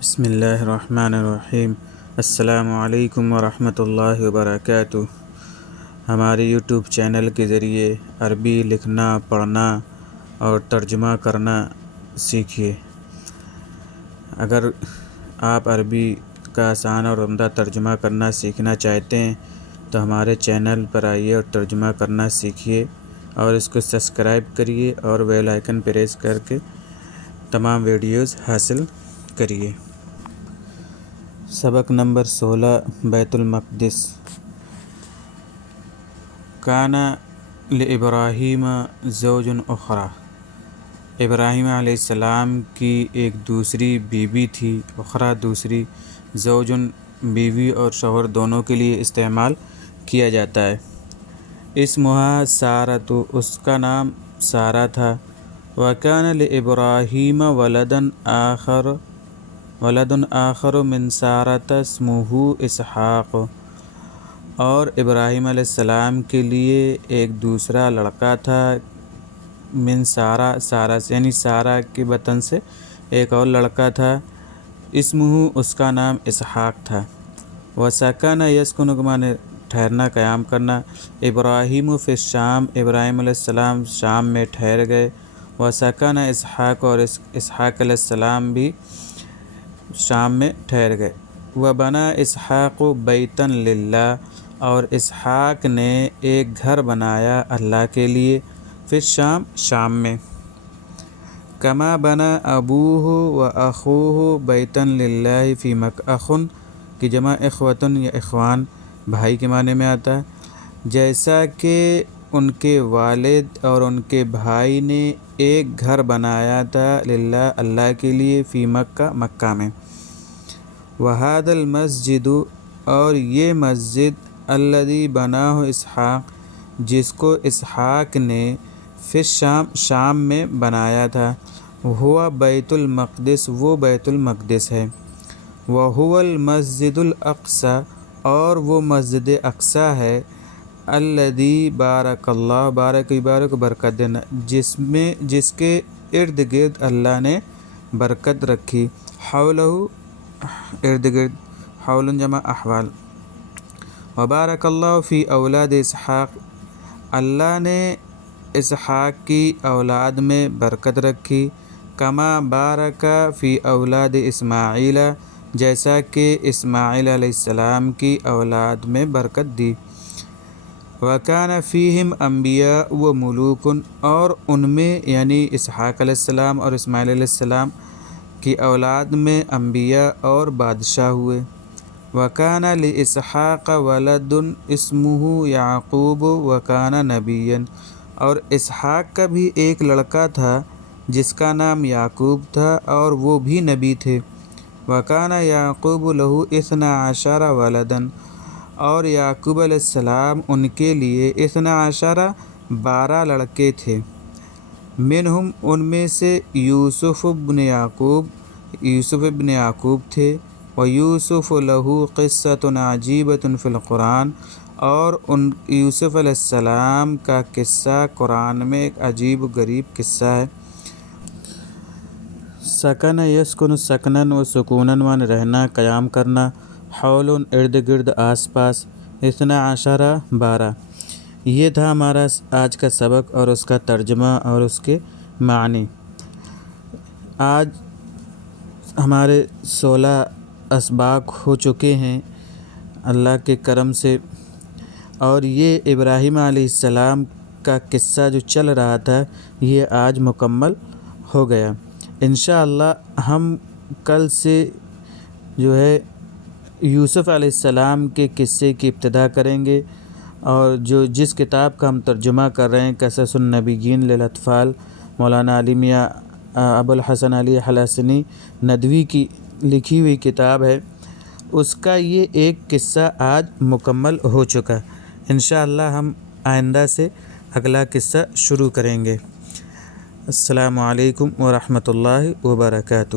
بسم اللہ الرحمن الرحیم۔ السلام علیکم ورحمۃ اللہ وبرکاتہ۔ ہمارے یوٹیوب چینل کے ذریعے عربی لکھنا، پڑھنا اور ترجمہ کرنا سیکھیے۔ اگر آپ عربی کا آسان اور عمدہ ترجمہ کرنا سیکھنا چاہتے ہیں تو ہمارے چینل پر آئیے اور ترجمہ کرنا سیکھیے اور اس کو سبسکرائب کریے اور بیل آئیکن پریس کر کے تمام ویڈیوز حاصل کریے۔ سبق نمبر 16 بیت المقدس۔ کان لابراہیم زوج اخری، ابراہیم علیہ السلام کی ایک دوسری بیوی تھی، اخری دوسری، زوجن بیوی اور شوہر دونوں کے لیے استعمال کیا جاتا ہے۔ اسمہا سارۃ، اس کا نام سارہ تھا۔ وکان لابراہیم ولد آخر من سارۃ اسمہ اسحاق، اور ابراہیم علیہ السلام کے لیے ایک دوسرا لڑکا تھا من سارہ سے، یعنی سارہ کے بطن سے ایک اور لڑکا تھا، اسمہ، اس کا نام اسحاق تھا۔ وسکن، یسکن کا معنی ٹھہرنا، قیام کرنا۔ ابراہیم فی الشام، ابراہیم علیہ السلام شام میں ٹھہر گئے۔ وسکن اسحاق، اور اسحاق علیہ السلام بھی شام میں ٹھہر گئے۔ وبنا اسحاق بیتا للہ، اور اسحاق نے ایک گھر بنایا اللہ کے لیے، فی الشام، شام میں۔ کما بنا ابوہ و اخوہ بیتا للہ فی مکہ، اخن کی جمع اخوتن یا اخوان، بھائی کے معنی میں آتا ہے، جیسا کہ ان کے والد اور ان کے بھائی نے ایک گھر بنایا تھا للہ، اللہ کے لیے، فی مکہ، مکہ میں۔ وہذا المسجد، اور یہ مسجد، الذی بناہ اسحاق، جس کو اسحاق نے، فی الشام، شام میں بنایا تھا، ہوا بیت المقدس، وہ بیت المقدس ہے۔ وہو المسجد الاقصی، اور وہ مسجد اقصی ہے، الذی بارک اللہ، بارک برکت دینا، جس کے ارد گرد اللہ نے برکت رکھی، حولہ، ارد گرد، حول جمع احوال۔ وبارک اللہ فی اولاد اسحاق، اللہ نے اسحاق کی اولاد میں برکت رکھی، کما بارک فی اولاد اسماعیل، جیسا کہ اسماعیل علیہ السلام کی اولاد میں برکت دی۔ وکان فیہم انبیاء و ملوک، اور ان میں، یعنی اسحاق علیہ السلام اور اسماعیل علیہ السلام کی اولاد میں انبیاء اور بادشاہ ہوئے۔ وکان لاسحاق ولد اسمہ یعقوب وکان نبیا، اور اسحاق کا بھی ایک لڑکا تھا جس کا نام یعقوب تھا اور وہ بھی نبی تھے۔ وکان یعقوب لہ 12 ولدا، اور یعقوب علیہ السلام ان کے لیے 12 لڑکے تھے۔ منہم، ان میں سے، یوسف ابن یعقوب تھے۔ ویوسف لہ قصۃ عجیبۃ فی القرآن، اور یوسف علیہ السلام کا قصہ قرآن میں ایک عجیب و غریب قصہ ہے۔ سکن یسکن سکنن و سکونن، معنی رہنا، قیام کرنا، حول، ارد گرد، آس پاس، 12۔ یہ تھا ہمارا آج کا سبق اور اس کا ترجمہ اور اس کے معنی۔ آج ہمارے 16 اسباق ہو چکے ہیں اللہ کے کرم سے، اور یہ ابراہیم علیہ السلام کا قصہ جو چل رہا تھا یہ آج مکمل ہو گیا۔ انشاءاللہ ہم کل سے جو ہے یوسف علیہ السلام کے قصے کی ابتدا کریں گے، اور جس کتاب کا ہم ترجمہ کر رہے ہیں، قصص النبیین للاطفال، مولانا علی میاں ابوالحسن علی حلسنی ندوی کی لکھی ہوئی کتاب ہے، اس کا یہ ایک قصہ آج مکمل ہو چکا۔ انشاءاللہ ہم آئندہ سے اگلا قصہ شروع کریں گے۔ السلام علیکم ورحمۃ اللہ وبرکاتہ۔